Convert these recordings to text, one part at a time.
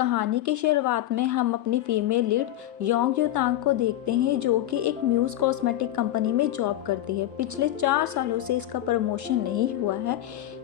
कहानी की शुरुआत में हम अपनी फीमेल लीड योंग यूतांग को देखते हैं, जो कि एक म्यूज़ कॉस्मेटिक कंपनी में जॉब करती है। पिछले 4 सालों से इसका प्रमोशन नहीं हुआ है,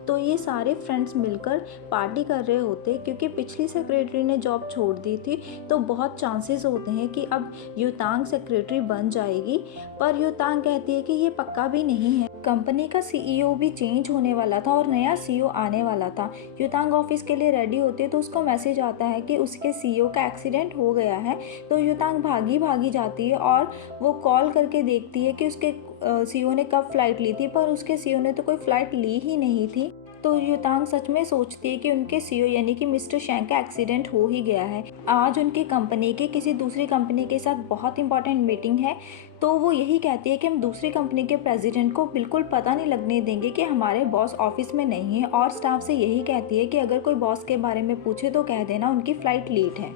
तो ये सारे फ्रेंड्स मिलकर पार्टी कर रहे होते, क्योंकि पिछली सेक्रेटरी ने जॉब छोड़ दी थी। तो बहुत चांसेस होते हैं कि अब यूतांग सेक्रेटरी बन जाएगी, पर यूतांग कहती है कि ये पक्का भी नहीं है। कंपनी का सीईओ भी चेंज होने वाला था और नया सीईओ आने वाला था। यूतांग ऑफिस के लिए रेडी होती है तो उसको मैसेज आता है कि उसके सीईओ का एक्सीडेंट हो गया है। तो यूतांग भागी भागी जाती है और वो कॉल करके देखती है कि उसके सीईओ ने कब फ्लाइट ली थी, पर उसके सीईओ ने तो कोई फ़्लाइट ली ही नहीं थी। तो यूतांग सच में सोचती है कि उनके सीईओ यानी कि मिस्टर शेंग का एक्सीडेंट हो ही गया है। आज उनकी कंपनी के किसी दूसरी कंपनी के साथ बहुत इंपॉर्टेंट मीटिंग है, तो वो यही कहती है कि हम दूसरी कंपनी के प्रेसिडेंट को बिल्कुल पता नहीं लगने देंगे कि हमारे बॉस ऑफिस में नहीं है, और स्टाफ से यही कहती है कि अगर कोई बॉस के बारे में पूछे तो कह देना उनकी फ़्लाइट लेट है।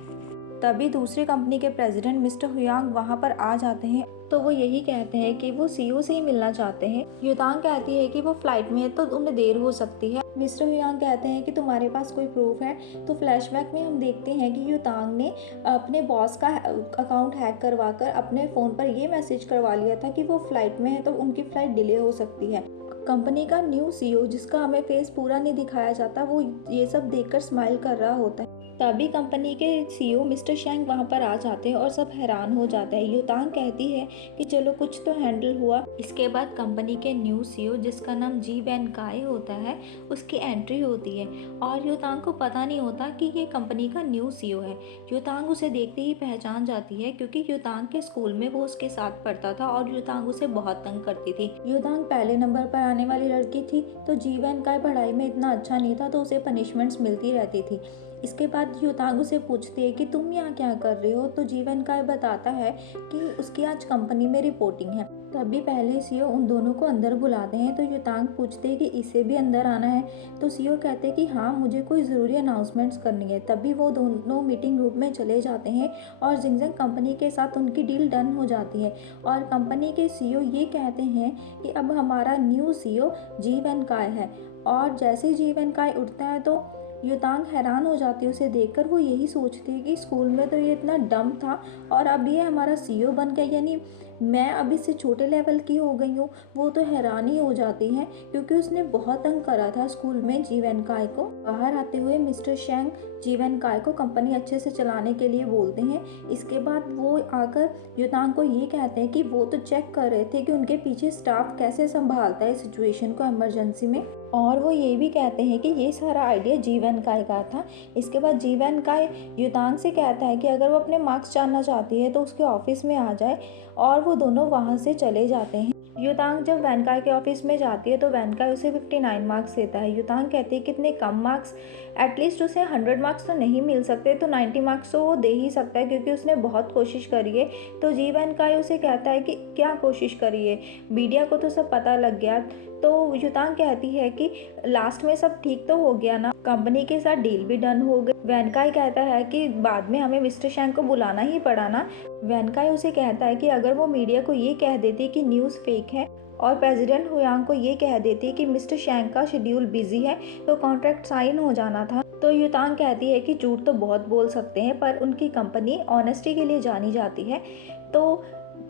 तभी दूसरी कंपनी के प्रेसिडेंट मिस्टर हुयांग वहाँ पर आ जाते हैं, तो वो यही कहते हैं कि वो सीईओ से ही मिलना चाहते हैं। यूतांग कहती है कि वो फ्लाइट में है तो उन्हें देर हो सकती है। मिस्टर हुयांग कहते हैं कि तुम्हारे पास कोई प्रूफ है? तो फ्लैशबैक में हम देखते हैं कि यूतांग ने अपने बॉस का अकाउंट हैक करवा कर अपने फ़ोन पर ये मैसेज करवा लिया था कि वो फ्लाइट में है, तो उनकी फ़्लाइट डिले हो सकती है। कंपनी का न्यू सीईओ, जिसका हमें फेस पूरा नहीं दिखाया जाता, वो ये सब देखकर स्माइल कर रहा होता है। तभी कंपनी के सीईओ मिस्टर शेंग वहाँ पर आ जाते हैं और सब हैरान हो जाते हैं। यूतांग कहती है कि चलो कुछ तो हैंडल हुआ। इसके बाद कंपनी के न्यू सीईओ, जिसका नाम जी वैन काय होता है, उसकी एंट्री होती है और यूतांग को पता नहीं होता कि ये कंपनी का न्यू सीईओ है। यूतांग उसे देखते ही पहचान जाती है, क्योंकि यूतांग के स्कूल में वो उसके साथ पढ़ता था और यूतांग उसे बहुत तंग करती थी। यूतांग पहले नंबर पर आने वाली लड़की थी, तो जी वैन काय पढ़ाई में इतना अच्छा नहीं था, तो उसे पनिशमेंट्स मिलती रहती थी। इसके बाद यूतांग उसे पूछती है कि तुम यहाँ क्या कर रहे हो, तो जी वैन काय बताता है कि उसकी आज कंपनी में रिपोर्टिंग है। तभी पहले सीईओ उन दोनों को अंदर बुलाते हैं, तो यूतांग पूछते हैं कि इसे भी अंदर आना है। तो सीईओ कहते हैं कि हाँ, मुझे कोई ज़रूरी अनाउंसमेंट्स करनी है। तभी वो दोनों मीटिंग रूम में चले जाते हैं और जिंगजंग कंपनी के साथ उनकी डील डन हो जाती है। और कंपनी के सीईओ ये कहते हैं कि अब हमारा न्यू सीईओ जी वैन काय है। और जैसे ही जी वैन काय उठता है तो यूतांग हैरान हो जाती है उसे देखकर। वो यही सोचती है कि स्कूल में तो ये इतना डम था और अब ये हमारा सीईओ बन गया, यानी मैं अब इससे छोटे लेवल की हो गई हूँ। वो तो हैरान ही हो जाती हैं, क्योंकि उसने बहुत तंग करा था स्कूल में जी वैन काय को। बाहर आते हुए मिस्टर शेंग जी वैन काय को कंपनी अच्छे से चलाने के लिए बोलते हैं। इसके बाद वो आकर यूतांग को ये कहते हैं कि वो तो चेक कर रहे थे कि उनके पीछे स्टाफ कैसे संभालता है सिचुएशन को इमरजेंसी में, और वो ये भी कहते हैं कि ये सारा आइडिया जी वैन काय का था। इसके बाद जी वैन काय यूतांग से कहता है कि अगर वो अपने मार्क्स जानना चाहती है तो उसके ऑफिस में आ जाए, और वो दोनों वहाँ से चले जाते हैं। यूतांग जब वैन काय के ऑफिस में जाती है तो वैन काय उसे 59 मार्क्स देता है। यूतांग कहती है कितने कम मार्क्स, एटलीस्ट उसे 100 मार्क्स तो नहीं मिल सकते, तो 90 मार्क्स तो वो दे ही सकता है, क्योंकि उसने बहुत कोशिश करी है। तो जी वैन काय उसे कहता है कि क्या कोशिश करी है, मीडिया को तो सब पता लग गया। तो यूतांग कहती है कि लास्ट में सब ठीक तो हो गया ना, कंपनी के साथ डील भी डन हो गई। वैन काय कहता है कि बाद में हमें मिस्टर शेंग को बुलाना ही पड़ा ना। वैन काय उसे कहता है कि अगर वो मीडिया को ये कह देती कि न्यूज़ फेक है और प्रेसिडेंट हुयांग को ये कह देती कि मिस्टर शेंग का शेड्यूल बिजी है, तो कॉन्ट्रैक्ट साइन हो जाना था। तो यूतांग कहती है कि झूठ तो बहुत बोल सकते हैं, पर उनकी कंपनी ऑनेस्टी के लिए जानी जाती है। तो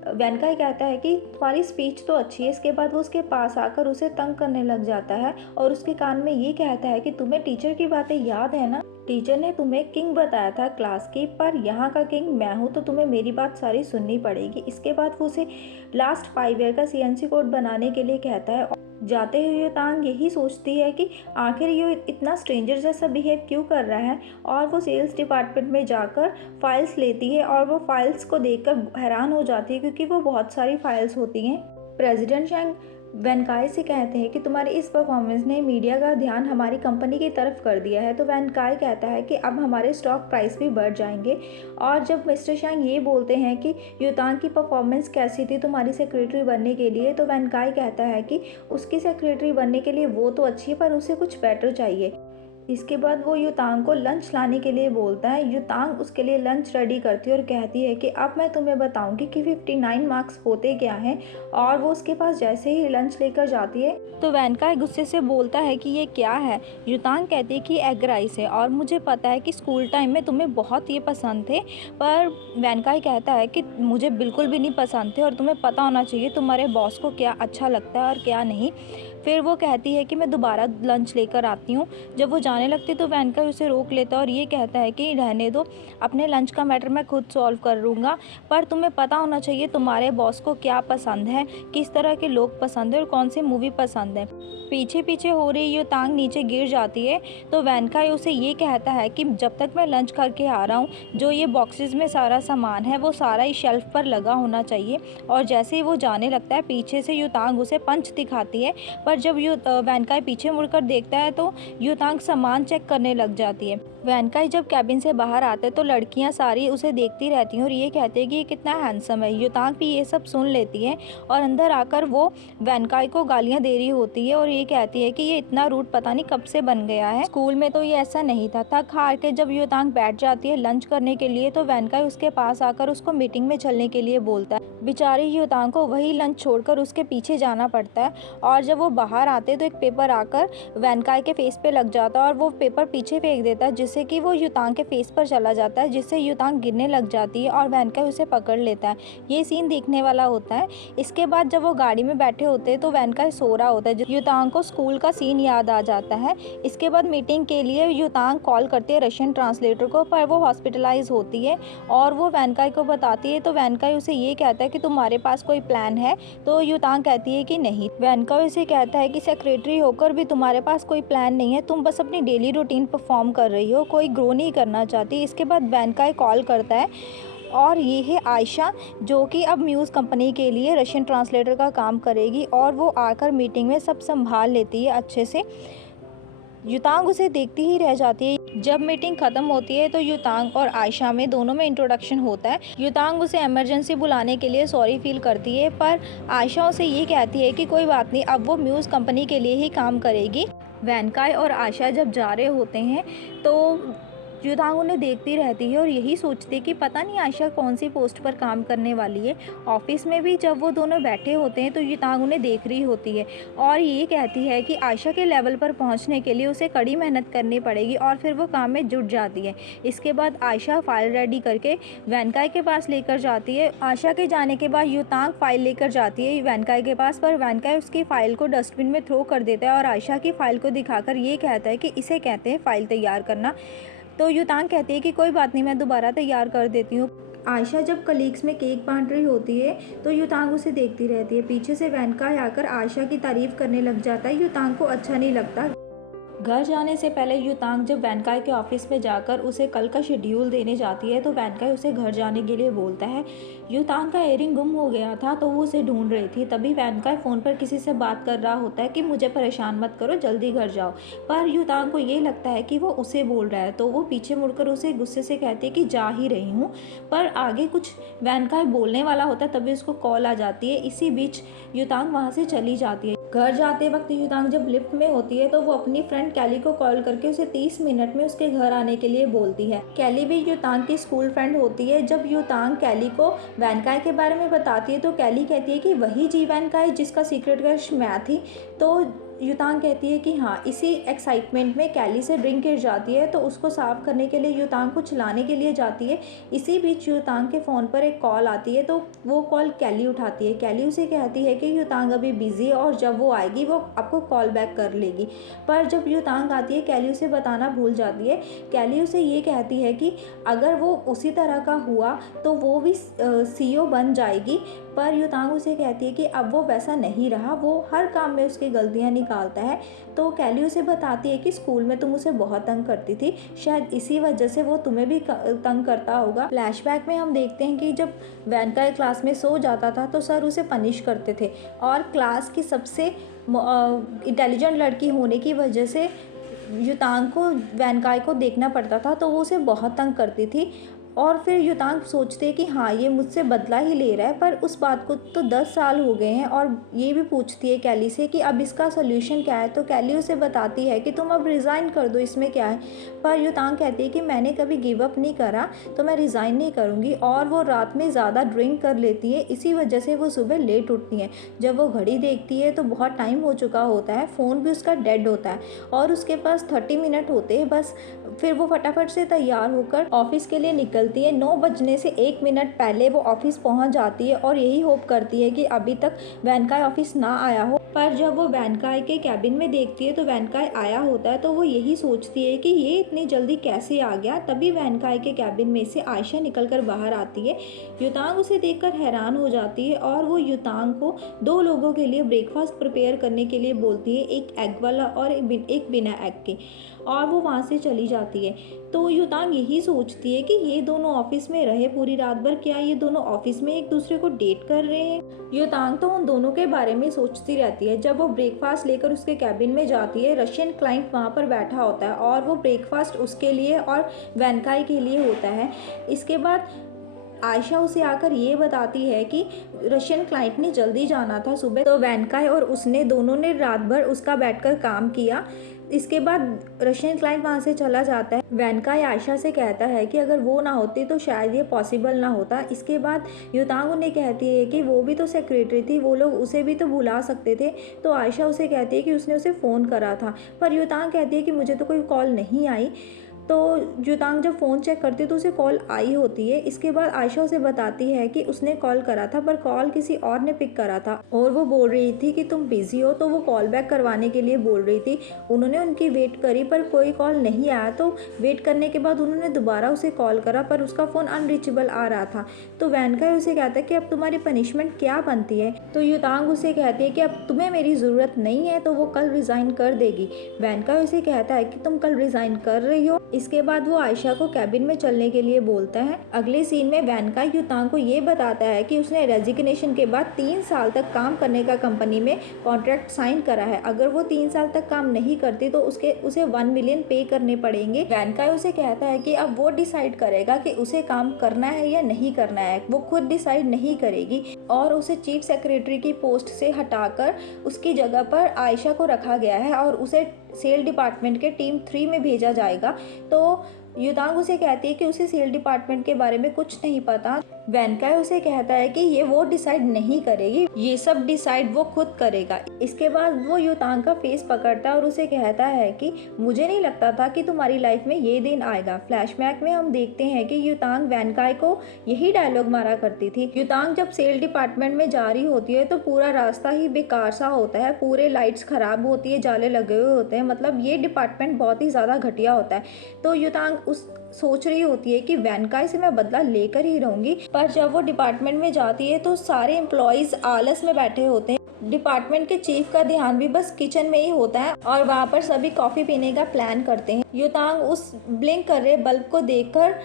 वैन काय कहता है कि तुम्हारी स्पीच तो अच्छी है। इसके बाद वो उसके पास आकर उसे तंग करने लग जाता है और उसके कान में ये कहता है कि तुम्हें टीचर की बातें याद है ना, टीचर ने तुम्हें किंग बताया था क्लास की, पर यहाँ का किंग मैं हूँ, तो तुम्हें मेरी बात सारी सुननी पड़ेगी। इसके बाद वो उसे लास्ट 5 ईयर का सीएनसी कोड बनाने के लिए कहता है। जाते हुए यूतांग यही सोचती है कि आखिर ये इतना स्ट्रेंजर जैसा बिहेव क्यों कर रहा है, और वो सेल्स डिपार्टमेंट में जाकर फाइल्स लेती है और वो फाइल्स को देखकर हैरान हो जाती है, क्योंकि वो बहुत सारी फाइल्स होती हैं। प्रेसिडेंट शेंग वैन काय से कहते हैं कि तुम्हारी इस परफॉर्मेंस ने मीडिया का ध्यान हमारी कंपनी की तरफ कर दिया है। तो वैन काय कहता है कि अब हमारे स्टॉक प्राइस भी बढ़ जाएंगे। और जब मिस्टर शेंग ये बोलते हैं कि यूतांग की परफॉर्मेंस कैसी थी तुम्हारी सेक्रेटरी बनने के लिए, तो वैन काय कहता है कि उसकी सेक्रेटरी बनने के लिए वो तो अच्छी है, पर उसे कुछ बेटर चाहिए। इसके बाद वो युतांग को लंच लाने के लिए बोलता है। युतांग उसके लिए लंच रेडी करती है और कहती है कि अब मैं तुम्हें बताऊंगी कि 59 मार्क्स होते क्या हैं। और वो उसके पास जैसे ही लंच लेकर जाती है तो वैनकाई गुस्से से बोलता है कि ये क्या है। युतांग कहती है कि एग राइस है और मुझे पता है कि स्कूल टाइम में तुम्हें बहुत ये पसंद थे, पर वैनकाई कहता है कि मुझे बिल्कुल भी नहीं पसंद थे और तुम्हें पता होना चाहिए तुम्हारे बॉस को क्या अच्छा लगता है और क्या नहीं। फिर वो कहती है कि मैं दोबारा लंच लेकर आती हूँ। जब वो जाने लगती तो वैनकाई उसे रोक लेता और ये कहता है कि रहने दो, अपने लंच का मैटर मैं खुद सॉल्व कर लूँगा, पर तुम्हें पता होना चाहिए तुम्हारे बॉस को क्या पसंद है, किस तरह के लोग पसंद है और कौन सी मूवी पसंद है। पीछे पीछे हो रही युतांग नीचे गिर जाती है तो वैनकाई उसे ये कहता है कि जब तक मैं लंच करके आ रहा हूँ, जो ये बॉक्सेस में सारा सामान है वो सारा ही शेल्फ पर लगा होना चाहिए। और जैसे ही वो जाने लगता है पीछे से युतांग उसे पंच दिखाती है, पर जब वैनकाई पीछे मुड़कर देखता है तो युतांग सामान चेक करने लग जाती है। वैनकाई जब कैबिन से बाहर आते तो लड़कियां सारी उसे देखती रहती हैं और ये कहते हैं कि ये कितना हैंडसम है। युतांग भी ये सब सुन लेती है और अंदर आकर वो वैनकाई को गालियां दे रही होती है और ये कहती है कि ये इतना रूड पता नहीं कब से बन गया है, स्कूल में तो ये ऐसा नहीं था। थक हार के जब युतांग बैठ जाती है लंच करने के लिए तो वैनकाई उसके पास आकर उसको मीटिंग में चलने के लिए बोलता है। बेचारी युतांग को वही लंच छोड़कर उसके पीछे जाना पड़ता है और जब वो बाहर आते तो एक पेपर आकर वैनकाई के फेस पे लग जाता है और वो पेपर पीछे फेंक देता है जिससे कि वो युतांग के फेस पर चला जाता है, जिससे युतांग गिरने लग जाती है और वैनकाई उसे पकड़ लेता है। ये सीन देखने वाला होता है। इसके बाद जब वो गाड़ी में बैठे होते हैं तो वैनकाई सो रहा होता है। युतांग को स्कूल का सीन याद आ जाता है। इसके बाद मीटिंग के लिए युतांग कॉल करती है रशियन ट्रांसलेटर को, पर वो हॉस्पिटलाइज होती है और वो वैनकाई को बताती है तो वैनकाई उसे ये कहता है कि तुम्हारे पास कोई प्लान है, तो युतांग कहती है कि नहीं। वैनकाई उसे कहता है कि सेक्रेटरी होकर भी तुम्हारे पास कोई प्लान नहीं है, तुम बस अपनी डेली रूटीन परफॉर्म कर रही हो, कोई ग्रो नहीं करना चाहती। इसके बाद वैनकाई कॉल करता है और ये है आयशा, जो कि अब म्यूज़ कंपनी के लिए रशियन ट्रांसलेटर का काम करेगी और वो आकर मीटिंग में सब संभाल लेती है अच्छे से। युतांग उसे देखती ही रह जाती है। जब मीटिंग खत्म होती है तो युतांग और आयशा में दोनों में इंट्रोडक्शन होता है। युतांग उसे इमरजेंसी बुलाने के लिए सॉरी फील करती है, पर आयशा उसे ये कहती है कि कोई बात नहीं, अब वो म्यूज़ कंपनी के लिए ही काम करेगी। वैनकाई और आयशा जब जा रहे होते हैं तो युतांग उन्हें देखती रहती है और यही सोचती है कि पता नहीं आयशा कौन सी पोस्ट पर काम करने वाली है। ऑफिस में भी जब वो दोनों बैठे होते हैं तो युतांग उन्हें देख रही होती है और ये कहती है कि आयशा के लेवल पर पहुंचने के लिए उसे कड़ी मेहनत करनी पड़ेगी और फिर वो काम में जुट जाती है। इसके बाद आयशा फाइल रेडी करके वैनकाई के पास लेकर जाती है। आयशा के जाने के बाद युतांग फाइल लेकर जाती है वैनकाई के पास, पर वैनकाई उसकी फ़ाइल को डस्टबिन में थ्रो कर देता है और आयशा की फ़ाइल को दिखाकर ये कहता है कि इसे कहते हैं फ़ाइल तैयार करना। तो युतांग कहती है कि कोई बात नहीं, मैं दोबारा तैयार कर देती हूँ। आयशा जब कलीग्स में केक बांट रही होती है तो युतांग उसे देखती रहती है। पीछे से वैनकाई आकर आयशा की तारीफ करने लग जाता है। युतांग को अच्छा नहीं लगता। घर जाने से पहले युतांग जब वैनकाई के ऑफिस में जाकर उसे कल का शेड्यूल देने जाती है तो वैनकाई उसे घर जाने के लिए बोलता है। युतांग का इयररिंग गुम हो गया था तो वो उसे ढूंढ रही थी। तभी वैनकाई फ़ोन पर किसी से बात कर रहा होता है कि मुझे परेशान मत करो, जल्दी घर जाओ। पर युतांग को ये लगता है कि वो उसे बोल रहा है तो वो पीछे मुड़कर उसे गुस्से से कहती है कि जा ही रही हूँ। पर आगे कुछ वैनकाई बोलने वाला होता है तभी उसको कॉल आ जाती है। इसी बीच युतांग वहाँ से चली जाती है। घर जाते वक्त युतांग जब लिफ्ट में होती है तो वो अपनी फ्रेंड कैली को कॉल करके उसे 30 मिनट में उसके घर आने के लिए बोलती है। कैली भी युतांग की स्कूल फ्रेंड होती है। जब युतांग कैली को वैनकाई के बारे में बताती है तो कैली कहती है कि वही जी वैनकाई जिसका सीक्रेट क्रश मैं थी। तो युतांग कहती है कि हाँ। इसी एक्साइटमेंट में कैली से ड्रिंक गिर जाती है तो उसको साफ करने के लिए युतांग को चलाने के लिए जाती है। इसी बीच युतांग के फ़ोन पर एक कॉल आती है तो वो कॉल कैली उठाती है। कैली उसे कहती है कि युतांग अभी बिज़ी है और जब वो आएगी वो आपको कॉल बैक कर लेगी। पर जब युतांग आती है कैली उसे बताना भूल जाती है। कैली उसे ये कहती है कि अगर वो उसी तरह का हुआ तो वो भी CEO बन जाएगी। पर युतांग उसे कहती है कि अब वो वैसा नहीं रहा, वो हर काम में उसकी गलतियाँ निकालता है। तो कैली उसे बताती है कि स्कूल में तुम उसे बहुत तंग करती थी, शायद इसी वजह से वो तुम्हें भी तंग करता होगा। फ्लैशबैक में हम देखते हैं कि जब वैनकाई क्लास में सो जाता था तो सर उसे पनिश करते थे और क्लास की सबसे इंटेलिजेंट लड़की होने की वजह से युतांग को वैनकाई को देखना पड़ता था तो वो उसे बहुत तंग करती थी। और फिर युतांग सोचते हैं कि हाँ ये मुझसे बदला ही ले रहा है, पर उस बात को तो 10 साल हो गए हैं। और ये भी पूछती है कैली से कि अब इसका सोल्यूशन क्या है। तो कैली उसे बताती है कि तुम अब रिज़ाइन कर दो, इसमें क्या है। पर युतांग कहती है कि मैंने कभी गिव अप नहीं करा, तो मैं रिज़ाइन नहीं करूँगी। और वो रात में ज़्यादा ड्रिंक कर लेती है, इसी वजह से वो सुबह लेट उठती हैं। जब वो घड़ी देखती है तो बहुत टाइम हो चुका होता है, फ़ोन भी उसका डेड होता है और उसके पास 30 मिनट होते हैं बस। फिर वो फटाफट से तैयार होकर ऑफिस के लिए निकलती है। 9 बजने से 1 मिनट पहले वो ऑफिस पहुंच जाती है और यही होप करती है कि अभी तक वैनकाय ऑफिस ना आया हो। पर जब वो वैनकाय के कैबिन में देखती है तो वैनकाय आया होता है, तो वो यही सोचती है कि ये इतनी जल्दी कैसे आ गया। तभी वैनकाय के कैबिन में से आयशा निकलकर बाहर आती है। युतांग उसे देखकर हैरान हो जाती है और वो युतांग को 2 लोगों के लिए ब्रेकफास्ट प्रिपेयर करने के लिए बोलती है, एक एग वाला और एक बिना एग के, और वो वहाँ से चली जाती है। तो युतांग यही सोचती है कि ये दोनों ऑफिस में रहे पूरी रात भर, क्या ये दोनों ऑफिस में एक दूसरे को डेट कर रहे हैं। युतांग तो उन दोनों के बारे में सोचती रहती है। जब वो ब्रेकफास्ट लेकर उसके कैबिन में जाती है, रशियन क्लाइंट वहाँ पर बैठा होता है और वो ब्रेकफास्ट उसके लिए और वैनकाय के लिए होता है। इसके बाद आयशा उसे आकर ये बताती है कि रशियन क्लाइंट ने जल्दी जाना था सुबह, तो वैनकाय और उसने दोनों ने रात भर उसका बैठकर काम किया। इसके बाद रशियन क्लाइंट वहाँ से चला जाता है। वैनकाय आयशा से कहता है कि अगर वो ना होती तो शायद ये पॉसिबल ना होता। इसके बाद युतांग उन्हें कहती है कि वो भी तो सेक्रेटरी थी, वो लोग उसे भी तो बुला सकते थे। तो आयशा उसे कहती है कि उसने उसे फ़ोन करा था, पर युतांग कहती है कि मुझे तो कोई कॉल नहीं आई। तो युतांग जब फ़ोन चेक करती है तो उसे कॉल आई होती है। इसके बाद आयशा उसे बताती है कि उसने कॉल करा था, पर कॉल किसी और ने पिक करा था और वो बोल रही थी कि तुम बिज़ी हो, तो वो कॉल बैक करवाने के लिए बोल रही थी। उन्होंने उनकी वेट करी पर कोई कॉल नहीं आया, तो वेट करने के बाद उन्होंने दोबारा उसे कॉल करा पर उसका फ़ोन अनरीचेबल आ रहा था। तो वैनकाय उसे कहता है कि अब तुम्हारी पनिशमेंट क्या बनती है। तो युतांग उसे कहती है कि अब तुम्हें मेरी ज़रूरत नहीं है, तो वो कल रिज़ाइन कर देगी। वैनकाय उसे कहता है कि तुम कल रिज़ाइन कर रही हो। इसके बाद वो आयशा को कैबिन में चलने के लिए बोलता है। अगले सीन में वैनकाय युतांग को ये बताता है कि उसने रेजिग्नेशन के बाद 3 साल तक काम करने का कंपनी में कॉन्ट्रैक्ट साइन करा है। अगर वो 3 साल तक काम नहीं करती तो उसे 1 मिलियन पे करने पड़ेंगे। वैनकाय उसे कहता है कि अब वो डिसाइड करेगा कि उसे काम करना है या नहीं करना है, वो खुद डिसाइड नहीं करेगी और उसे चीफ सेक्रेटरी की पोस्ट से हटाकर उसकी जगह पर आयशा को रखा गया है और उसे सेल डिपार्टमेंट के टीम 3 में भेजा जाएगा। तो युतांग उसे कहती है कि उसे सेल डिपार्टमेंट के बारे में कुछ नहीं पता। वैनकाय उसे कहता है कि ये वो डिसाइड नहीं करेगी, ये सब डिसाइड वो खुद करेगा। इसके बाद वो युतांग का फेस पकड़ता है और उसे कहता है कि मुझे नहीं लगता था कि तुम्हारी लाइफ में ये दिन आएगा। फ्लैशबैक में हम देखते हैं कि युतांग वैनकाय को यही डायलॉग मारा करती थी। युतांग जब सेल डिपार्टमेंट में जा रही होती है तो पूरा रास्ता ही बेकार सा होता है, पूरे लाइट्स खराब होती है, जाले लगे हुए होते हैं, मतलब ये डिपार्टमेंट बहुत ही ज़्यादा घटिया होता है। तो युतांग सोच रही होती है कि वैनकाय से मैं बदला लेकर ही रहूंगी। पर जब वो डिपार्टमेंट में जाती है तो सारे एम्प्लॉयज़ आलस में बैठे होते हैं। डिपार्टमेंट के चीफ का ध्यान भी बस किचन में ही होता है और वहाँ पर सभी कॉफ़ी पीने का प्लान करते हैं। युतांग उस ब्लिंक कर रहे बल्ब को देखकर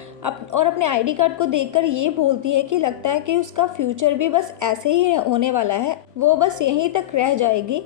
और अपने आईडी कार्ड को देखकर ये बोलती है कि लगता है कि उसका फ्यूचर भी बस ऐसे ही होने वाला है, वो बस यहीं तक रह जाएगी।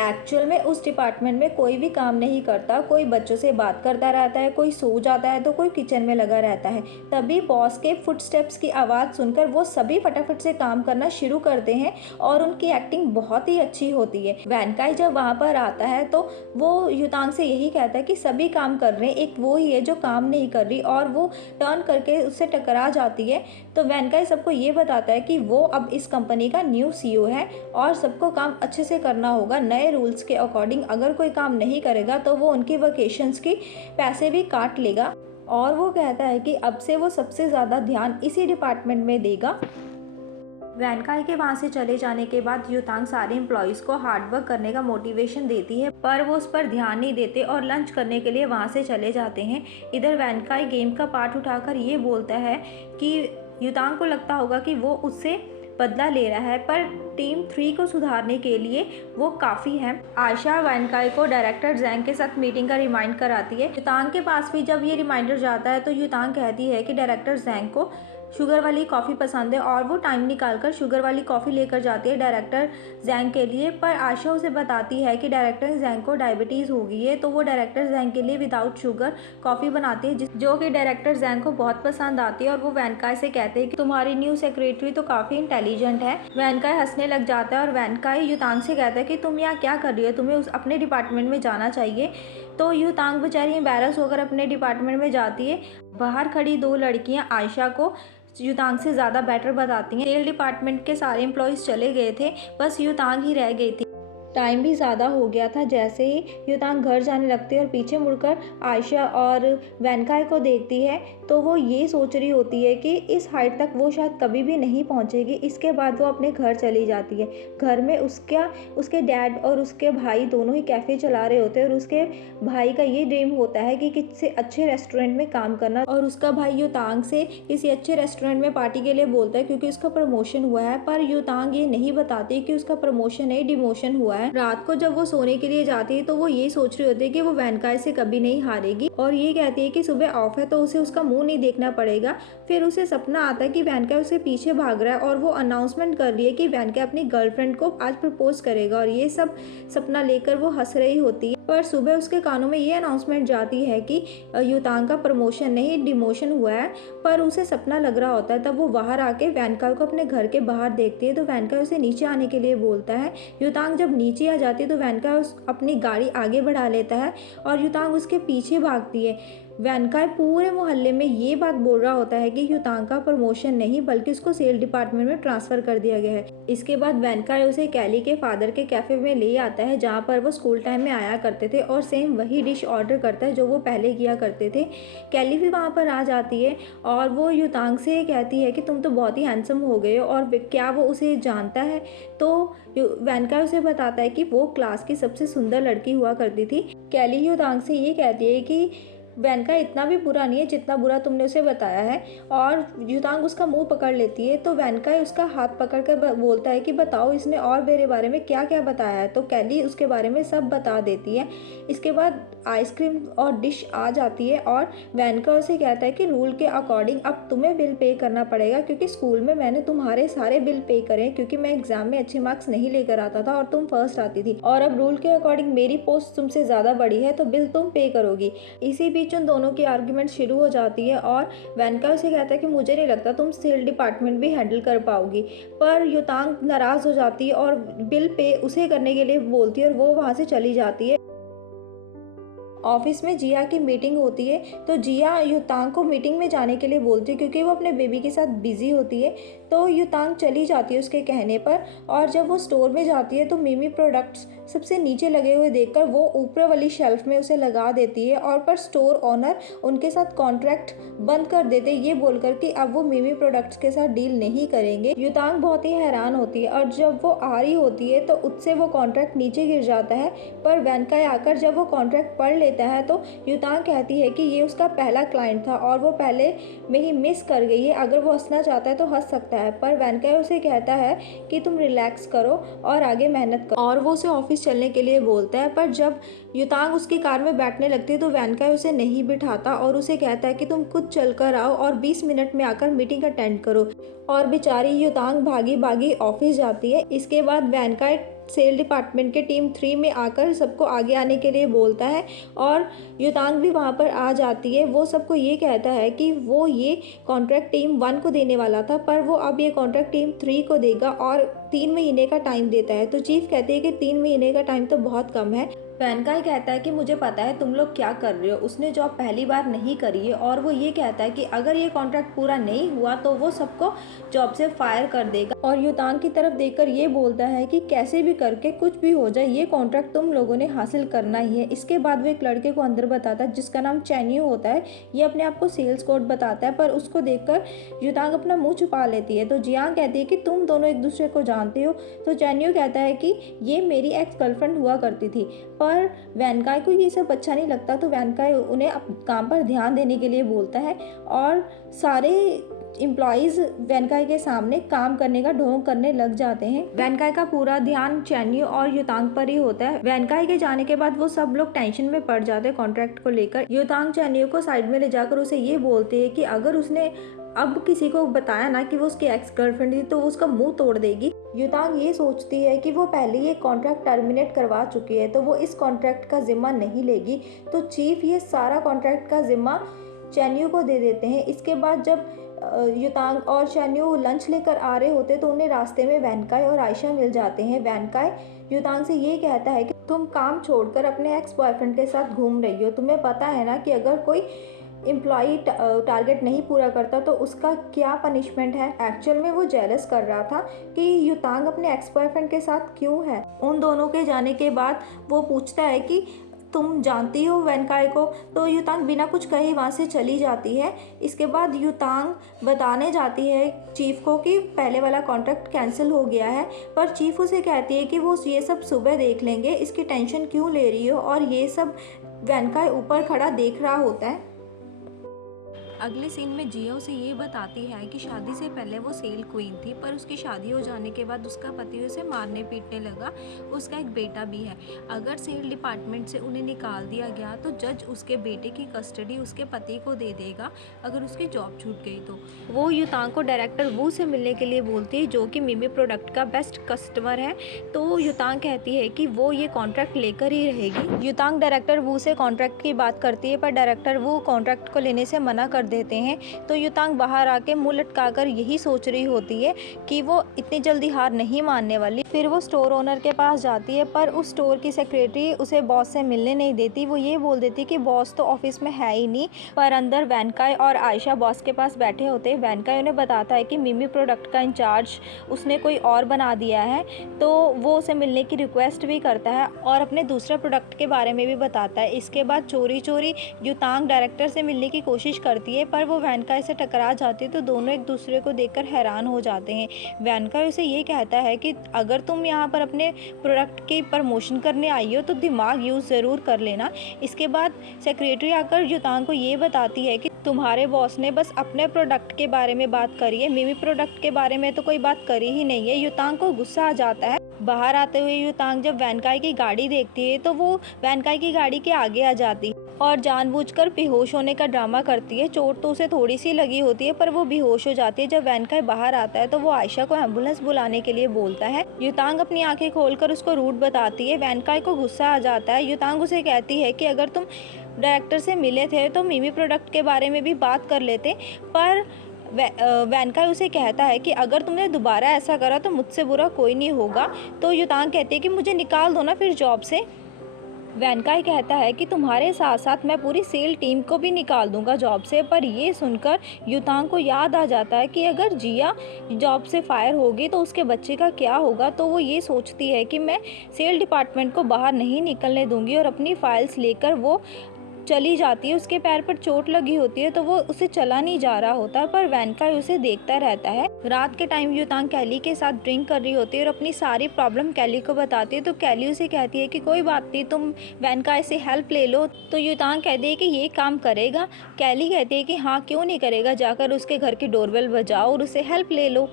एक्चुअल में उस डिपार्टमेंट में कोई भी काम नहीं करता, कोई बच्चों से बात करता रहता है, कोई सो जाता है तो कोई किचन में लगा रहता है। तभी बॉस के फुटस्टेप्स की आवाज़ सुनकर वो सभी फटाफट से काम करना शुरू करते हैं और उनकी एक्टिंग बहुत ही अच्छी होती है। वैनकाय जब वहाँ पर आता है तो वो युतांग से यही कहता है कि सभी काम कर रहे हैं, एक वो ही है जो काम नहीं कर रही, और वो टर्न करके उससे टकरा जाती है। तो वैनकाय सबको ये बताता है कि वो अब इस कंपनी का न्यू CEO है और सबको काम अच्छे से करना होगा। नए रूल्स के अकॉर्डिंग अगर कोई काम नहीं करेगा तो वो उनकी वेकेशंस की पैसे भी काट लेगा। और वो कहता है कि अब से वो सबसे ज़्यादा ध्यान इसी डिपार्टमेंट में देगा। वैनकाय के वहाँ से चले जाने के बाद युतांग सारे एम्प्लॉयज़ को हार्डवर्क करने का मोटिवेशन देती है, पर वो उस पर ध्यान नहीं देते और लंच करने के लिए वहाँ से चले जाते हैं। इधर वैनकाय गेम का पार्ट उठाकर ये बोलता है कि युतांग को लगता होगा कि वो उससे बदला ले रहा है, पर टीम 3 को सुधारने के लिए वो काफ़ी है। आयशा वैनकाय को डायरेक्टर जैंग के साथ मीटिंग का रिमाइंड कराती है। युतांग के पास भी जब ये रिमाइंडर जाता है तो युतांग कहती है कि डायरेक्टर जैंग को शुगर वाली कॉफ़ी पसंद है और वो टाइम निकालकर शुगर वाली कॉफ़ी लेकर जाती है डायरेक्टर जैंग के लिए। पर आशा उसे बताती है कि डायरेक्टर जैंग को डायबिटीज़ हो गई है, तो वो डायरेक्टर जैंग के लिए विदाउट शुगर कॉफ़ी बनाती है जो कि डायरेक्टर जैंग को बहुत पसंद आती है। और वो वैनकाई से कहते हैं कि तुम्हारी न्यू सेक्रेटरी तो काफ़ी इंटेलिजेंट है। वैनकाई हंसने लग जाता है और वैनकाई युतांग से कहता है कि तुम यहाँ क्या कर रही हो, तुम्हें अपने डिपार्टमेंट में जाना चाहिए। तो युतांग बेचारी एम्बैरस होकर अपने डिपार्टमेंट में जाती है। बाहर खड़ी दो लड़कियां आयशा को युतांग से ज़्यादा बेटर बताती हैं। सेल डिपार्टमेंट के सारे एम्प्लॉयज़ चले गए थे, बस युतांग ही रह गई थी। टाइम भी ज़्यादा हो गया था। जैसे ही युतांग घर जाने लगती है और पीछे मुड़कर आयशा और वैनकाई को देखती है तो वो ये सोच रही होती है कि इस हाइट तक वो शायद कभी भी नहीं पहुंचेगी। इसके बाद वो अपने घर चली जाती है। घर में उसके डैड और उसके भाई दोनों ही कैफ़े चला रहे होते हैं और उसके भाई का ये ड्रीम होता है कि किसी अच्छे रेस्टोरेंट में काम करना। और उसका भाई युतांग से किसी अच्छे रेस्टोरेंट में पार्टी के लिए बोलता है क्योंकि उसका प्रमोशन हुआ है। पर युतांग ये नहीं बताती कि उसका प्रमोशन नहीं, डिमोशन हुआ है। रात को जब वो सोने के लिए जाती है तो वो ये सोच रही होती है कि वो वैनकाई से कभी नहीं हारेगी और ये कहती है कि सुबह ऑफ है तो उसे उसका मुंह नहीं देखना पड़ेगा। फिर उसे सपना आता है कि वैनकाई उसके पीछे भाग रहा है और वो अनाउंसमेंट कर रही है कि वैनकाई अपनी गर्लफ्रेंड को आज प्रपोज करेगा। और ये सब सपना लेकर वो हंस रही होती है। पर सुबह उसके कानों में ये अनाउंसमेंट जाती है कि युतांग का प्रमोशन नहीं, डिमोशन हुआ है। पर उसे सपना लग रहा होता है। तब वो बाहर आके वैनकाई को अपने घर के बाहर देखती है तो वैनकाई उसे नीचे आने के लिए बोलता है। युतांग जब नीचे आ जाती है तो वैनकाई अपनी गाड़ी आगे बढ़ा लेता है और युतांग उसके पीछे भागती है। वैनकाई पूरे मोहल्ले में ये बात बोल रहा होता है कि युतांग का प्रमोशन नहीं बल्कि उसको सेल डिपार्टमेंट में ट्रांसफ़र कर दिया गया है। इसके बाद वैनकाई उसे कैली के फादर के कैफ़े में ले आता है जहाँ पर वो स्कूल टाइम में आया करते थे और सेम वही डिश ऑर्डर करता है जो वो पहले किया करते थे। कैली भी वहाँ पर आ जाती है और वो युतांग से कहती है कि तुम तो बहुत ही हैंडसम हो गए हो। और क्या वो उसे जानता है? तो वैनकाई उसे बताता है कि वो क्लास की सबसे सुंदर लड़की हुआ करती थी। कैली युतांग से ये कहती है कि वैनकाई इतना भी बुरा नहीं है जितना बुरा तुमने उसे बताया है। और युतांग उसका मुंह पकड़ लेती है तो वैनकाई उसका हाथ पकड़ कर बोलता है कि बताओ इसने और मेरे बारे में क्या क्या बताया है। तो कैली उसके बारे में सब बता देती है। इसके बाद आइसक्रीम और डिश आ जाती है और वैनकाई उसे कहता है कि रूल के अकॉर्डिंग अब तुम्हें बिल पे करना पड़ेगा क्योंकि स्कूल में मैंने तुम्हारे सारे बिल पे करे क्योंकि मैं एग्जाम में अच्छे मार्क्स नहीं लेकर आता था और तुम फर्स्ट आती थी और अब रूल के अकॉर्डिंग मेरी पोस्ट तुमसे ज़्यादा बड़ी है तो बिल तुम पे करोगी। इसी बीच उन दोनों की आर्ग्यूमेंट शुरू हो जाती है और वैनकाई उसे कहता है कि मुझे नहीं लगता तुम सेल डिपार्टमेंट भी हैंडल कर पाओगी। पर युतांग नाराज़ हो जाती है और बिल पे उसे करने के लिए बोलती है और वो वहाँ से चली जाती है। ऑफिस में जिया की मीटिंग होती है तो जिया युतांग को मीटिंग में जाने के लिए बोलती है क्योंकि वो अपने बेबी के साथ बिजी होती है। तो युतांग चली जाती है उसके कहने पर और जब वो स्टोर में जाती है तो मिमी प्रोडक्ट्स सबसे नीचे लगे हुए देखकर वो ऊपर वाली शेल्फ में उसे लगा देती है। और पर स्टोर ओनर उनके साथ कॉन्ट्रैक्ट बंद कर देते ये बोलकर कि अब वो मिमी प्रोडक्ट्स के साथ डील नहीं करेंगे। युतांग बहुत ही हैरान होती है और जब वो आ रही होती है तो उससे वो कॉन्ट्रैक्ट नीचे गिर जाता है। पर वैनकाई आकर जब वो कॉन्ट्रैक्ट पढ़ लेता है तो युतांग कहती है कि ये उसका पहला क्लाइंट था और वो पहले में ही मिस कर गई है, अगर वो हंसना चाहता है तो हंस सकता है। पर वैनकाई उसे कहता है कि तुम रिलैक्स करो और आगे मेहनत करो और वो उसे ऑफिस चलने के लिए बोलता है। पर जब युतांग उसकी कार में बैठने लगती है तो वैनकाई उसे नहीं बिठाता और उसे कहता है कि तुम खुद चल कर आओ और 20 मिनट में आकर मीटिंग अटेंड करो। और बेचारी युतांग भागी भागी ऑफिस जाती है। इसके बाद वैनकाई सेल डिपार्टमेंट के टीम 3 में आकर सबको आगे आने के लिए बोलता है और युतांग भी वहाँ पर आ जाती है। वो सबको ये कहता है कि वो ये कॉन्ट्रैक्ट टीम 1 को देने वाला था पर वो अब ये कॉन्ट्रैक्ट टीम 3 को देगा और 3 महीने का टाइम देता है। तो चीफ कहते हैं कि 3 महीने का टाइम तो बहुत कम है। वैनकाई कहता है कि मुझे पता है तुम लोग क्या कर रहे हो, उसने जॉब पहली बार नहीं करी है और वो ये कहता है कि अगर ये कॉन्ट्रैक्ट पूरा नहीं हुआ तो वो सबको जॉब से फायर कर देगा। और युतांग की तरफ देखकर ये बोलता है कि कैसे भी करके कुछ भी हो जाए ये कॉन्ट्रैक्ट तुम लोगों ने हासिल करना ही है। इसके बाद वो एक लड़के को अंदर बताता है जिसका नाम चैनियो होता है। ये अपने आप को सेल्स कोड बताता है पर उसको देखकर युतांग अपना मुँह छुपा लेती है। तो जियांग कहती है कि तुम दोनों एक दूसरे को जानते हो। तो चैनियो कहता है कि ये मेरी एक्स गर्लफ्रेंड हुआ करती थी। पर वैनकाई को ये सब अच्छा नहीं लगता तो वैनकाई उन्हें काम पर ध्यान देने के लिए बोलता है और सारे एम्प्लॉइज़ वैनकाई के सामने काम करने का ढोंग करने लग जाते हैं। वैनकाई का पूरा ध्यान चैन्यू और युतांग पर ही होता है। वैनकाई के जाने के बाद वो सब लोग टेंशन में पड़ जाते हैं कॉन्ट्रैक्ट को लेकर। युतांग चैन्यू को साइड में ले जाकर उसे ये बोलते हैं कि अगर उसने अब किसी को बताया ना कि वो उसकी एक्स गर्लफ्रेंड थी तो वो उसका मुंह तोड़ देगी। युतांग ये सोचती है कि वो पहले ये कॉन्ट्रैक्ट टर्मिनेट करवा चुकी है तो वो इस कॉन्ट्रैक्ट का जिम्मा नहीं लेगी। तो चीफ ये सारा कॉन्ट्रैक्ट का जिम्मा चैन्यू को दे देते हैं। इसके बाद जब युतांग और चैन्यू लंच लेकर आ रहे होते तो उन्हें रास्ते में वैनकाई और आयशा मिल जाते हैं। वैनकाई युतांग से ये कहता है कि तुम काम छोड़कर अपने एक्स बॉयफ्रेंड के साथ घूम रही हो, तुम्हें पता है ना कि अगर कोई एम्प्लॉई टारगेट नहीं पूरा करता तो उसका क्या पनिशमेंट है। एक्चुअल में वो जेलस कर रहा था कि युतांग अपने एक्स बॉयफ्रेंड के साथ क्यों है। उन दोनों के जाने के बाद वो पूछता है कि तुम जानती हो वैनकाई को, तो युतांग बिना कुछ कहे वहाँ से चली जाती है। इसके बाद युतांग बताने जाती है चीफ को कि पहले वाला कॉन्ट्रैक्ट कैंसिल हो गया है, पर चीफ उसे कहती है कि वो ये सब सुबह देख लेंगे, इसकी टेंशन क्यों ले रही हो। और ये सब वैनकाई ऊपर खड़ा देख रहा होता है। अगले सीन में जिया उसे ये बताती है कि शादी से पहले वो सेल क्वीन थी, पर उसकी शादी हो जाने के बाद उसका पति उसे मारने पीटने लगा। उसका एक बेटा भी है। अगर सेल डिपार्टमेंट से उन्हें निकाल दिया गया तो जज उसके बेटे की कस्टडी उसके पति को दे देगा अगर उसकी जॉब छूट गई तो। वो युतांग को डायरेक्टर वू से मिलने के लिए बोलती है जो कि मिमी प्रोडक्ट का बेस्ट कस्टमर है। तो युतांग कहती है कि वो ये कॉन्ट्रैक्ट लेकर ही रहेगी। युतांग डायरेक्टर वू से कॉन्ट्रैक्ट की बात करती है, पर डायरेक्टर वू कॉन्ट्रैक्ट को लेने से मना कर देते हैं। तो युतांग बाहर आके मुंह लटकाकर यही सोच रही होती है कि वो इतनी जल्दी हार नहीं मानने वाली। फिर वो स्टोर ओनर के पास जाती है, पर उस स्टोर की सेक्रेटरी उसे बॉस से मिलने नहीं देती। वो ये बोल देती कि बॉस तो ऑफिस में है ही नहीं। पर अंदर वैनकाई और आयशा बॉस के पास बैठे होते हैं। वैनकाई उन्हें बताता है कि मिमी प्रोडक्ट का इंचार्ज उसने कोई और बना दिया है, तो वो उसे मिलने की रिक्वेस्ट भी करता है और अपने दूसरे प्रोडक्ट के बारे में भी बताता है। इसके बाद चोरी चोरी युतांग डायरेक्टर से मिलने की कोशिश करती है, पर वो वैनकाई से टकरा जाती है। तो दोनों एक दूसरे को देखकर हैरान हो जाते हैं। वैनकाई उसे ये कहता है कि अगर तुम यहाँ पर अपने प्रोडक्ट की प्रमोशन करने आई हो तो दिमाग यूज़ ज़रूर कर लेना। इसके बाद सेक्रेटरी आकर युतांग को ये बताती है कि तुम्हारे बॉस ने बस अपने प्रोडक्ट के बारे में बात करी है, मिमी प्रोडक्ट के बारे में तो कोई बात करी ही नहीं है। युतांग को गुस्सा आ जाता है। बाहर आते हुए युतांग जब वैनकाई की गाड़ी देखती है तो वो वैनकाई की गाड़ी के आगे आ जाती और जानबूझकर बेहोश होने का ड्रामा करती है। चोट तो उसे थोड़ी सी लगी होती है, पर वो बेहोश हो जाती है। जब वैनकाई बाहर आता है तो वो आयशा को एम्बुलेंस बुलाने के लिए बोलता है। युतांग अपनी आंखें खोलकर उसको रूट बताती है। वैनकाई को गुस्सा आ जाता है। युतांग उसे कहती है कि अगर तुम डायरेक्टर से मिले थे तो मिमी प्रोडक्ट के बारे में भी बात कर लेते, पर वैनकाई उसे कहता है कि अगर तुमने दोबारा ऐसा करा तो मुझसे बुरा कोई नहीं होगा। तो युतांग कहती है कि मुझे निकाल दो ना फिर जॉब से। वैनकाई कहता है कि तुम्हारे साथ साथ मैं पूरी सेल टीम को भी निकाल दूंगा जॉब से। पर ये सुनकर युतांग को याद आ जाता है कि अगर जिया जॉब से फायर होगी तो उसके बच्चे का क्या होगा। तो वो ये सोचती है कि मैं सेल डिपार्टमेंट को बाहर नहीं निकलने दूंगी और अपनी फाइल्स लेकर वो चली जाती है। उसके पैर पर चोट लगी होती है तो वो उसे चला नहीं जा रहा होता, पर वैनकाई उसे देखता रहता है। रात के टाइम युतांग कैली के साथ ड्रिंक कर रही होती है और अपनी सारी प्रॉब्लम कैली को बताती है। तो कैली उसे कहती है कि कोई बात नहीं, तुम वैनकाई से हेल्प ले लो। तो युतांग कहती है कि ये काम करेगा। कैली कहती है कि हाँ क्यों नहीं करेगा, जाकर उसके घर की डोरबेल बजाओ और उसे हेल्प ले लो।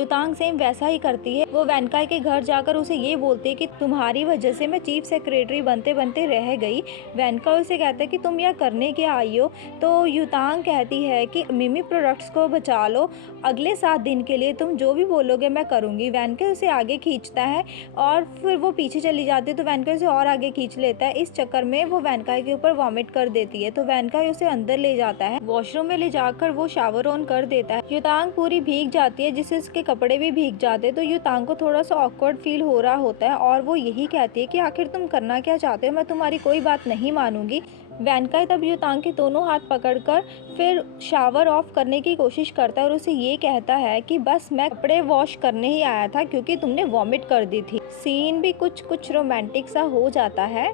युतांग सेम वैसा ही करती है। वो वैनकाई के घर जाकर उसे ये बोलती है कि तुम्हारी वजह से मैं चीफ सेक्रेटरी बनते बनते रह गई। वैनकाई उसे कहता है कि तुम यह करने क्या आई हो। तो युतांग कहती है कि मिमी प्रोडक्ट्स को बचा लो, अगले 7 दिन के लिए तुम जो भी बोलोगे मैं करूँगी। वैनकाई उसे आगे खींचता है और फिर वो पीछे चली जाती है तो वैनकाई उसे और आगे खींच लेता है। इस चक्कर में वो वैनकाई के ऊपर वॉमिट कर देती है। तो वैनकाई उसे अंदर ले जाता है। वॉशरूम में ले जाकर वो शावर ऑन कर देता है। युतांग पूरी भीग जाती है जिससे उसके कपड़े भी भीग जाते हैं। तो युतांग को थोड़ा सा ऑकवर्ड फील हो रहा होता है और वो यही कहती है कि आखिर तुम करना क्या चाहते हो, मैं तुम्हारी कोई बात नहीं मानूंगी। वैनकाई तब युतांग के दोनों हाथ पकड़कर फिर शावर ऑफ करने की कोशिश करता है और उसे ये कहता है कि बस मैं कपड़े वॉश करने ही आया था क्योंकि तुमने वॉमिट कर दी थी। सीन भी कुछ रोमांटिक सा हो जाता है।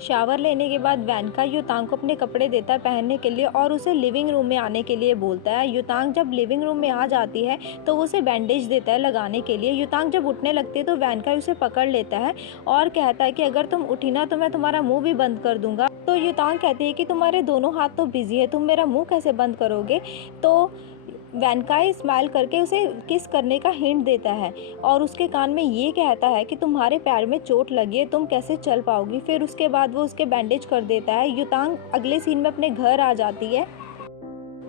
शावर लेने के बाद वैनका युतांग को अपने कपड़े देता है पहनने के लिए और उसे लिविंग रूम में आने के लिए बोलता है। युतांग जब लिविंग रूम में आ जाती है तो वो उसे बैंडेज देता है लगाने के लिए। युतांग जब उठने लगती है तो वैनका उसे पकड़ लेता है और कहता है कि अगर तुम उठी ना तो मैं तुम्हारा मुंह भी बंद कर दूंगा। तो युतांग कहती है कि तुम्हारे दोनों हाथ तो बिजी है, तुम मेरा मुंह कैसे बंद करोगे। तो वैनकाई स्माइल करके उसे किस करने का हिंट देता है और उसके कान में ये कहता है कि तुम्हारे पैर में चोट लगी है, तुम कैसे चल पाओगी। फिर उसके बाद वो उसके बैंडेज कर देता है। युतांग अगले सीन में अपने घर आ जाती है।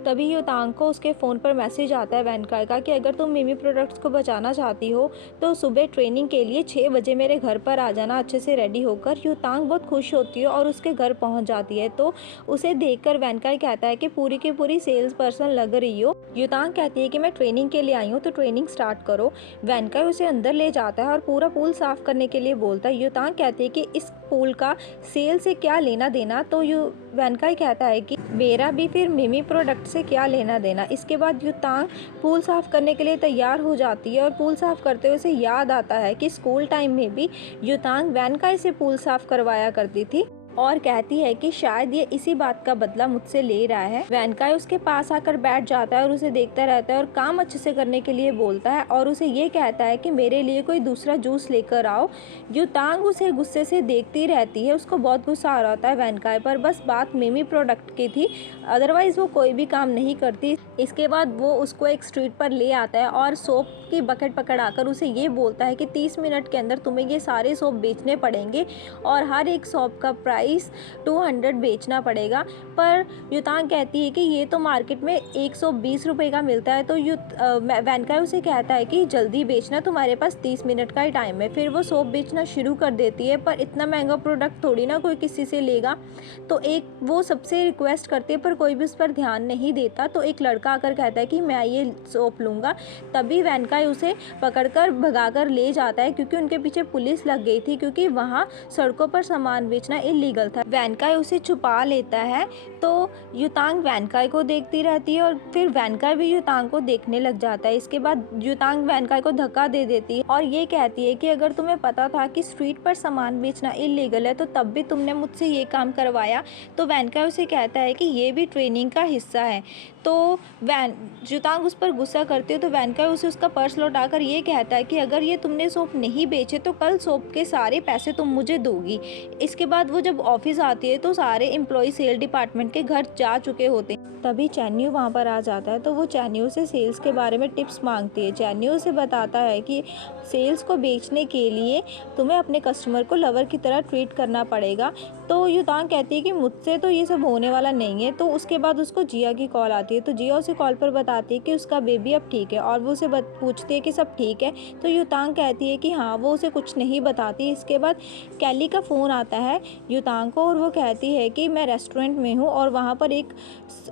तभी युतांग को उसके फ़ोन पर मैसेज आता है वैनकाई का कि अगर तुम मिमी प्रोडक्ट्स को बचाना चाहती हो तो सुबह ट्रेनिंग के लिए 6 बजे मेरे घर पर आ जाना अच्छे से रेडी होकर। युतांग बहुत खुश होती है और उसके घर पहुंच जाती है। तो उसे देखकर वैनकाई कहता है कि पूरी की पूरी सेल्स पर्सन लग रही हो। युतांग कहती है कि मैं ट्रेनिंग के लिए आई हूँ तो ट्रेनिंग स्टार्ट करो। वैनकाई उसे अंदर ले जाता है और पूरा पूल साफ़ करने के लिए बोलता है। युतांग कहती है कि इस पूल का सेल से क्या लेना देना। तो वैनकाई कहता है कि मेरा भी फिर मिमी प्रोडक्ट से क्या लेना देना। इसके बाद युतांग पूल साफ़ करने के लिए तैयार हो जाती है और पूल साफ़ करते हुए उसे याद आता है कि स्कूल टाइम में भी युतांग वैनकाई से पूल साफ़ करवाया करती थी और कहती है कि शायद ये इसी बात का बदला मुझसे ले रहा है। वैनकाई उसके पास आकर बैठ जाता है और उसे देखता रहता है और काम अच्छे से करने के लिए बोलता है और उसे ये कहता है कि मेरे लिए कोई दूसरा जूस लेकर आओ। युतांग उसे गुस्से से देखती रहती है, उसको बहुत गुस्सा आ रहा होता है वैनकाई पर। बस बात मिमी प्रोडक्ट की थी, अदरवाइज़ वो कोई भी काम नहीं करती। इसके बाद वो उसको एक स्ट्रीट पर ले आता है और सोप की बकेट पकड़ाकर उसे ये बोलता है कि 30 मिनट के अंदर तुम्हें ये सारे सोप बेचने पड़ेंगे और हर एक सोप का प्राइस 200 बेचना पड़ेगा। पर युतांग कहती है कि ये तो मार्केट में 120 रुपये का मिलता है। तो वैनकाई उसे कहता है कि जल्दी बेचना, तुम्हारे पास 30 मिनट का ही टाइम है। फिर वो सोप बेचना शुरू कर देती है, पर इतना महंगा प्रोडक्ट थोड़ी ना कोई किसी से लेगा। तो वो सबसे रिक्वेस्ट करती है पर कोई भी उस पर ध्यान नहीं देता। तो एक लड़का आकर कहता है कि मैं ये सोप लूँगा। तभी वैनकाई उसे पकड़कर भगाकर ले जाता है क्योंकि उनके पीछे पुलिस लग गई थी, क्योंकि वहाँ सड़कों पर सामान बेचना इलीगल था। वैनकाई उसे छुपा लेता है। तो युतांग वैनकाई को देखती रहती है और फिर वैनकाई भी युतांग को देखने लग जाता है। इसके बाद युतांग वैनकाई को धक्का दे देती है और ये कहती है कि अगर तुम्हें पता था कि स्ट्रीट पर सामान बेचना इलीगल है तो तब भी तुमने मुझसे ये काम करवाया। तो वैनकाई उसे कहता है कि ये भी ट्रेनिंग का हिस्सा है। तो युतांग उस पर गुस्सा करती है। तो वैनकाई उसे उसका पर्स लौटाकर ये कहता है कि अगर ये तुमने सोप नहीं बेचे तो कल सोप के सारे पैसे तुम मुझे दोगी। इसके बाद वो जब ऑफिस आती है तो सारे एम्प्लॉय सेल डिपार्टमेंट के घर जा चुके होते हैं। तभी चैन्यू वहाँ पर आ जाता है। तो वो चैन्यू से सेल्स के बारे में टिप्स मांगती है। चैन्यू उसे बताता है कि सेल्स को बेचने के लिए तुम्हें अपने कस्टमर को लवर की तरह ट्रीट करना पड़ेगा। तो युतांग कहती है कि मुझसे तो ये सब होने वाला नहीं है। तो उसके बाद उसको जिया की कॉल आती है। तो जिया उसे कॉल पर बताती है कि उसका बेबी अब ठीक है और वो उसे पूछती है कि सब ठीक है। तो युतांग कहती है कि हाँ, वो उसे कुछ नहीं बताती। इसके बाद कैली का फ़ोन आता है युतांग को और वो कहती है कि मैं रेस्टोरेंट में हूँ और वहाँ पर एक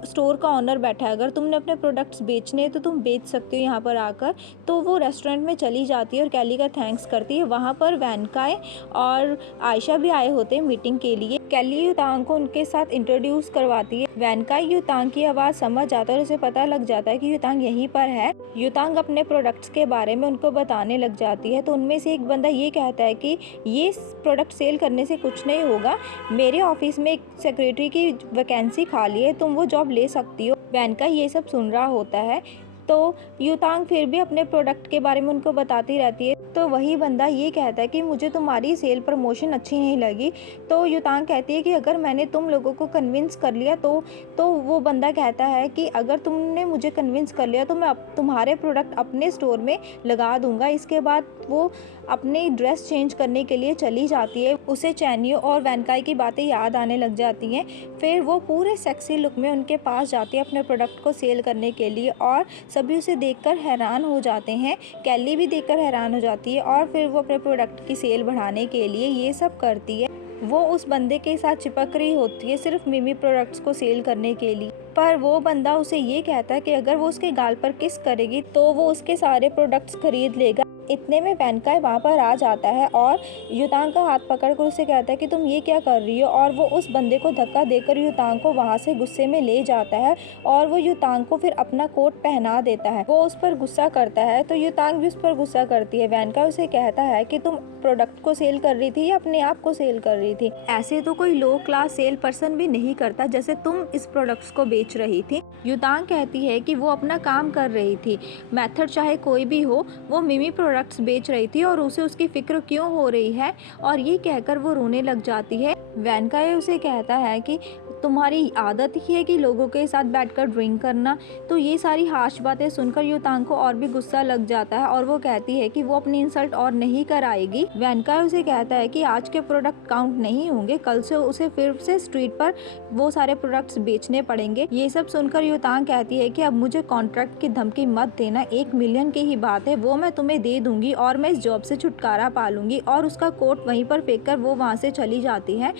स्टोर का ऑनर बैठा है, अगर तुमने अपने प्रोडक्ट्स बेचने हैं तो तुम बेच सकते हो यहाँ पर आकर। तो वो रेस्टोरेंट में चली जाती है और कैली का थैंक्स करती है। वहाँ पर वैनकाई और आयशा भी आए होते हैं मीटिंग के लिए। कैली युतांग को उनके साथ इंट्रोड्यूस करवाती है। वैनकाई युतांग की आवाज़ समझ जाता है और उसे पता लग जाता है कि युतांग यहीं पर है। युतांग अपने प्रोडक्ट्स के बारे में उनको बताने लग जाती है। तो उनमें से एक बंदा ये कहता है कि ये प्रोडक्ट सेल करने से कुछ नहीं होगा, मेरे ऑफिस में एक सेक्रेटरी की वैकेंसी खाली है, तुम वो जॉब ले सकती हो। वैनकाई ये सब सुन रहा होता है। तो युतांग फिर भी अपने प्रोडक्ट के बारे में उनको बताती रहती है। तो वही बंदा ये कहता है कि मुझे तुम्हारी सेल प्रमोशन अच्छी नहीं लगी। तो युतांग कहती है कि अगर मैंने तुम लोगों को कन्विंस कर लिया तो वो बंदा कहता है कि अगर तुमने मुझे कन्विंस कर लिया तो मैं तुम्हारे प्रोडक्ट अपने स्टोर में लगा दूंगा। इसके बाद वो अपनी ड्रेस चेंज करने के लिए चली जाती है। उसे चैन्यू और वैनकाई की बातें याद आने लग जाती हैं। फिर वो पूरे सेक्सी लुक में उनके पास जाती है अपने प्रोडक्ट को सेल करने के लिए और सभी उसे देखकर हैरान हो जाते हैं। कैली भी देखकर हैरान हो जाती है और फिर वो अपने प्रोडक्ट की सेल बढ़ाने के लिए ये सब करती है। वो उस बंदे के साथ चिपक रही होती है सिर्फ मिमी प्रोडक्ट्स को सेल करने के लिए। पर वो बंदा उसे ये कहता है कि अगर वो उसके गाल पर किस करेगी तो वो उसके सारे प्रोडक्ट्स खरीद लेगा। इतने में वैनकाई वहाँ पर आ जाता है और युतांग का हाथ पकड़कर उसे कहता है कि तुम ये क्या कर रही हो, और वो उस बंदे को धक्का देकर युतांग को वहाँ से गुस्से में ले जाता है और वो युतांग को फिर अपना कोट पहना देता है। वो उस पर गुस्सा करता है तो युतांग भी उस पर गुस्सा करती है। वैनकाई उसे कहता है कि तुम प्रोडक्ट को सेल कर रही थी या अपने आप को सेल कर रही थी, ऐसे तो कोई लो क्लास सेल पर्सन भी नहीं करता जैसे तुम इस प्रोडक्ट्स को बेच रही थी। युतांग कहती है कि वो अपना काम कर रही थी, मेथड चाहे कोई भी हो, वो मिमी प्रोडक्ट्स बेच रही थी और उसे उसकी फिक्र क्यों हो रही है, और ये कहकर वो रोने लग जाती है। वैनकाई उसे कहता है कि तुम्हारी आदत ही है कि लोगों के साथ बैठकर ड्रिंक करना। तो ये सारी हार्श बातें सुनकर युतांग को और भी गुस्सा लग जाता है और वो कहती है कि वो अपनी इंसल्ट और नहीं कराएगी। वैनकाई उसे कहता है कि आज के प्रोडक्ट काउंट नहीं होंगे, कल से उसे फिर से स्ट्रीट पर वो सारे प्रोडक्ट्स बेचने पड़ेंगे। ये सब सुनकर युतांग कहती है कि अब मुझे कॉन्ट्रैक्ट की धमकी मत देना, 1 मिलियन की ही बात है, वो मैं तुम्हें दे दूंगी और मैं इस जॉब से छुटकारा पा लूंगी। और उसका कोट वहीं पर फेंक कर वो वहाँ से चली जाती है।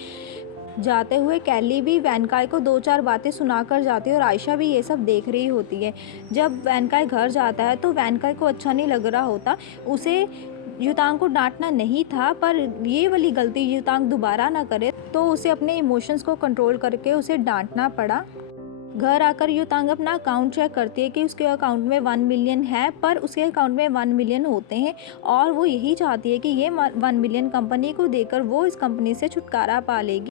जाते हुए कैली भी वैनकाई को 2-4 बातें सुनाकर जाती है और आयशा भी ये सब देख रही होती है। जब वैनकाई घर जाता है तो वैनकाई को अच्छा नहीं लग रहा होता। उसे युतांग को डांटना नहीं था, पर ये वाली गलती युतांग दोबारा ना करे, तो उसे अपने इमोशंस को कंट्रोल करके उसे डांटना पड़ा। घर आकर युतांग अपना अकाउंट चेक करती है कि उसके अकाउंट में 1 मिलियन है, पर उसके अकाउंट में 1 मिलियन होते हैं और वो यही चाहती है कि ये 1 मिलियन कंपनी को देकर वो इस कंपनी से छुटकारा पा लेगी।